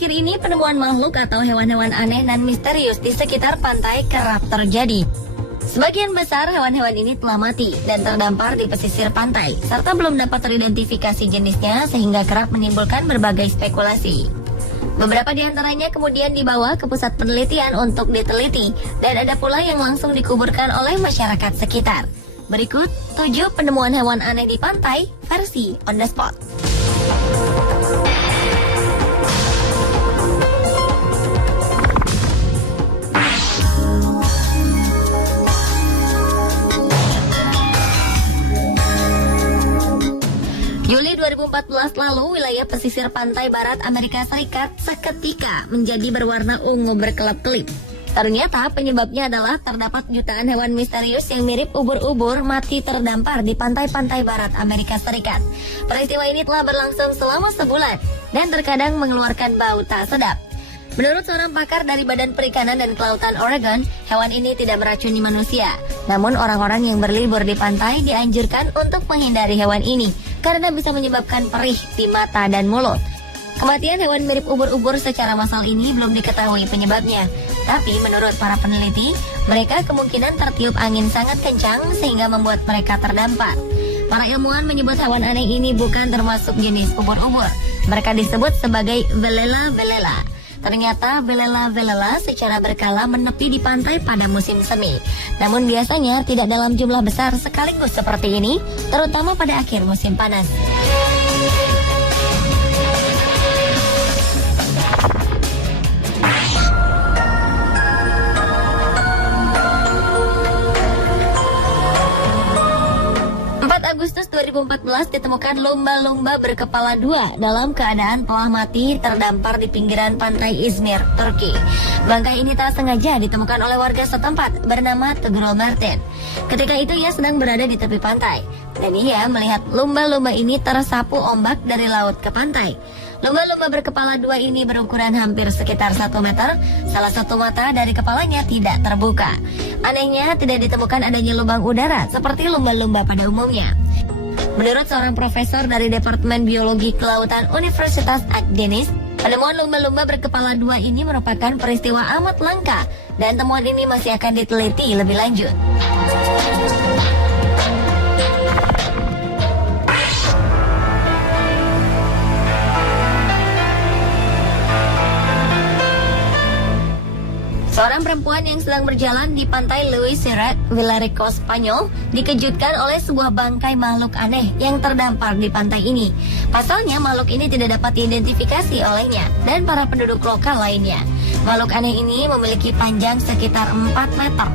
Akhir-akhir ini penemuan makhluk atau hewan-hewan aneh dan misterius di sekitar pantai kerap terjadi. Sebagian besar hewan-hewan ini telah mati dan terdampar di pesisir pantai, serta belum dapat teridentifikasi jenisnya sehingga kerap menimbulkan berbagai spekulasi. Beberapa di antaranya kemudian dibawa ke pusat penelitian untuk diteliti, dan ada pula yang langsung dikuburkan oleh masyarakat sekitar. Berikut 7 penemuan hewan aneh di pantai versi on the spot. Juli 2014 lalu, wilayah pesisir pantai barat Amerika Serikat seketika menjadi berwarna ungu berkelap-kelip. Ternyata penyebabnya adalah terdapat jutaan hewan misterius yang mirip ubur-ubur mati terdampar di pantai-pantai barat Amerika Serikat. Peristiwa ini telah berlangsung selama sebulan dan terkadang mengeluarkan bau tak sedap. Menurut seorang pakar dari Badan Perikanan dan Kelautan Oregon, hewan ini tidak meracuni manusia. Namun orang-orang yang berlibur di pantai dianjurkan untuk menghindari hewan ini karena bisa menyebabkan perih di mata dan mulut. Kematian hewan mirip ubur-ubur secara massal ini belum diketahui penyebabnya. Tapi menurut para peneliti, mereka kemungkinan tertiup angin sangat kencang sehingga membuat mereka terdampar. Para ilmuwan menyebut hewan aneh ini bukan termasuk jenis ubur-ubur. Mereka disebut sebagai velela-velela. Ternyata velela-velela secara berkala menepi di pantai pada musim semi. Namun biasanya tidak dalam jumlah besar sekaligus seperti ini, terutama pada akhir musim panas. Agustus 2014 ditemukan lumba-lumba berkepala 2 dalam keadaan telah mati terdampar di pinggiran pantai Izmir, Turki. Bangkai ini tak sengaja ditemukan oleh warga setempat bernama Tegrol Martin. Ketika itu ia sedang berada di tepi pantai dan ia melihat lumba-lumba ini tersapu ombak dari laut ke pantai. Lumba-lumba berkepala 2 ini berukuran hampir sekitar 1 meter. Salah satu mata dari kepalanya tidak terbuka. Anehnya, tidak ditemukan adanya lubang udara seperti lumba-lumba pada umumnya. Menurut seorang profesor dari Departemen Biologi Kelautan Universitas Akdeniz, penemuan lumba-lumba berkepala 2 ini merupakan peristiwa amat langka dan temuan ini masih akan diteliti lebih lanjut. Seorang perempuan yang sedang berjalan di pantai Luis Sirrat, Villarrica, Spanyol, dikejutkan oleh sebuah bangkai makhluk aneh yang terdampar di pantai ini. Pasalnya, makhluk ini tidak dapat diidentifikasi olehnya dan para penduduk lokal lainnya. Makhluk aneh ini memiliki panjang sekitar 4 meter.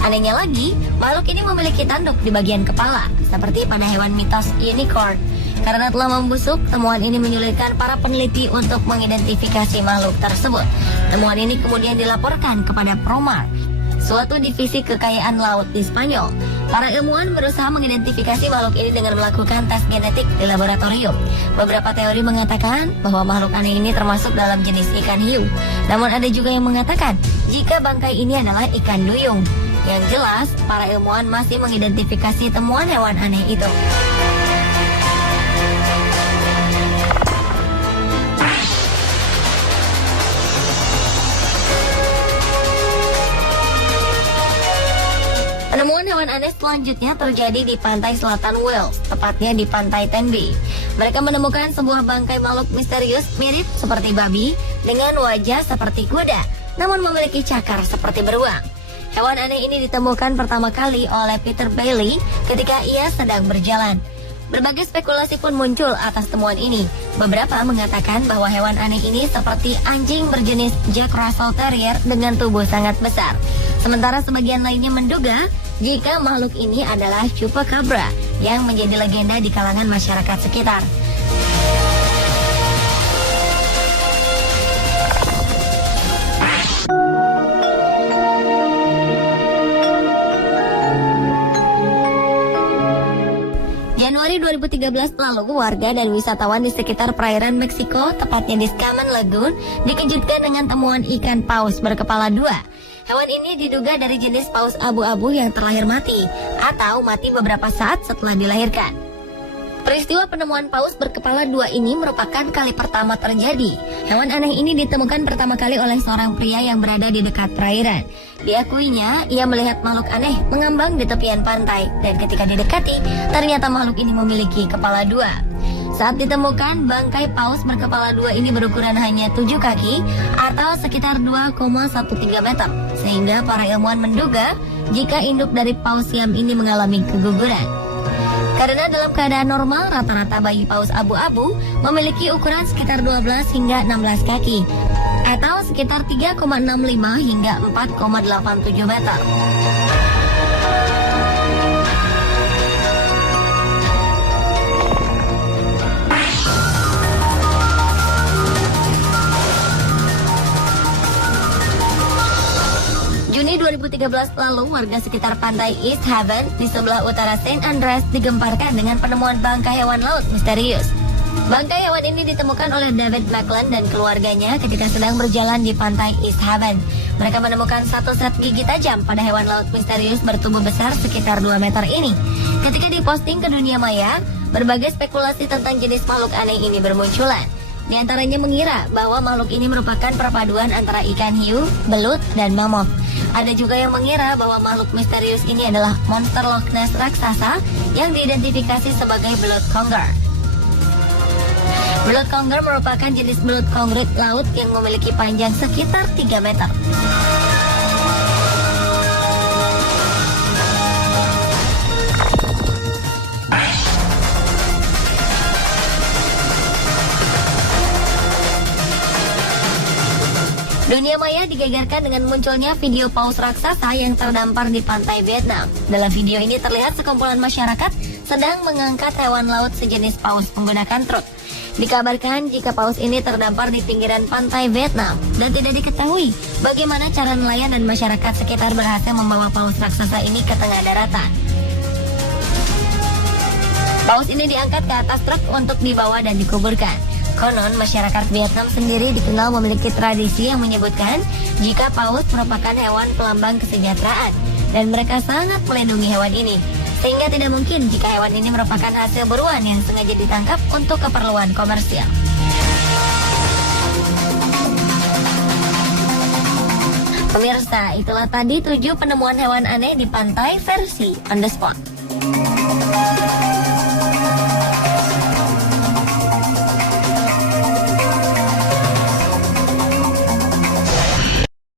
Anehnya lagi, makhluk ini memiliki tanduk di bagian kepala, seperti pada hewan mitos unicorn. Karena telah membusuk, temuan ini menyulitkan para peneliti untuk mengidentifikasi makhluk tersebut. Temuan ini kemudian dilaporkan kepada Promar, suatu divisi kekayaan laut di Spanyol. Para ilmuwan berusaha mengidentifikasi makhluk ini dengan melakukan tes genetik di laboratorium. Beberapa teori mengatakan bahwa makhluk aneh ini termasuk dalam jenis ikan hiu. Namun ada juga yang mengatakan jika bangkai ini adalah ikan duyung. Yang jelas, para ilmuwan masih mengidentifikasi temuan hewan aneh itu. Penemuan hewan aneh selanjutnya terjadi di pantai selatan Wales, tepatnya di pantai Tenby. Mereka menemukan sebuah bangkai makhluk misterius mirip seperti babi dengan wajah seperti kuda, namun memiliki cakar seperti beruang. Hewan aneh ini ditemukan pertama kali oleh Peter Bailey ketika ia sedang berjalan. Berbagai spekulasi pun muncul atas temuan ini. Beberapa mengatakan bahwa hewan aneh ini seperti anjing berjenis Jack Russell Terrier dengan tubuh sangat besar. Sementara sebagian lainnya menduga jika makhluk ini adalah chupacabra yang menjadi legenda di kalangan masyarakat sekitar. Januari 2013 lalu, warga dan wisatawan di sekitar perairan Meksiko, tepatnya di Scaman Lagoon, dikejutkan dengan temuan ikan paus berkepala 2. Hewan ini diduga dari jenis paus abu-abu yang terlahir mati atau mati beberapa saat setelah dilahirkan. Peristiwa penemuan paus berkepala dua ini merupakan kali pertama terjadi. Hewan aneh ini ditemukan pertama kali oleh seorang pria yang berada di dekat perairan. Diakuinya, ia melihat makhluk aneh mengambang di tepian pantai, dan ketika didekati, ternyata makhluk ini memiliki kepala dua. Saat ditemukan, bangkai paus berkepala dua ini berukuran hanya 7 kaki atau sekitar 2,13 meter, sehingga para ilmuwan menduga jika induk dari paus Siam ini mengalami keguguran. Karena dalam keadaan normal, rata-rata bayi paus abu-abu memiliki ukuran sekitar 12 hingga 16 kaki, atau sekitar 3,65 hingga 4,87 meter. Juni 2013 lalu, warga sekitar pantai East Haven di sebelah utara St. Andreas digemparkan dengan penemuan bangkai hewan laut misterius. Bangkai hewan ini ditemukan oleh David Macklin dan keluarganya ketika sedang berjalan di pantai East Haven. Mereka menemukan satu set gigi tajam pada hewan laut misterius bertubuh besar sekitar 2 meter ini. Ketika diposting ke dunia maya, berbagai spekulasi tentang jenis makhluk aneh ini bermunculan. Di antaranya mengira bahwa makhluk ini merupakan perpaduan antara ikan hiu, belut, dan mammoth. Ada juga yang mengira bahwa makhluk misterius ini adalah monster Loch Ness raksasa yang diidentifikasi sebagai belut conger. Belut conger merupakan jenis belut kongrit laut yang memiliki panjang sekitar 3 meter. Dunia maya digegerkan dengan munculnya video paus raksasa yang terdampar di pantai Vietnam. Dalam video ini terlihat sekumpulan masyarakat sedang mengangkat hewan laut sejenis paus menggunakan truk. Dikabarkan jika paus ini terdampar di pinggiran pantai Vietnam dan tidak diketahui bagaimana cara nelayan dan masyarakat sekitar berhasil membawa paus raksasa ini ke tengah daratan. Paus ini diangkat ke atas truk untuk dibawa dan dikuburkan. Konon, masyarakat Vietnam sendiri dikenal memiliki tradisi yang menyebutkan jika paus merupakan hewan pelambang kesejahteraan dan mereka sangat melindungi hewan ini. Sehingga tidak mungkin jika hewan ini merupakan hasil buruan yang sengaja ditangkap untuk keperluan komersial. Pemirsa, itulah tadi 7 penemuan hewan aneh di pantai versi on the spot.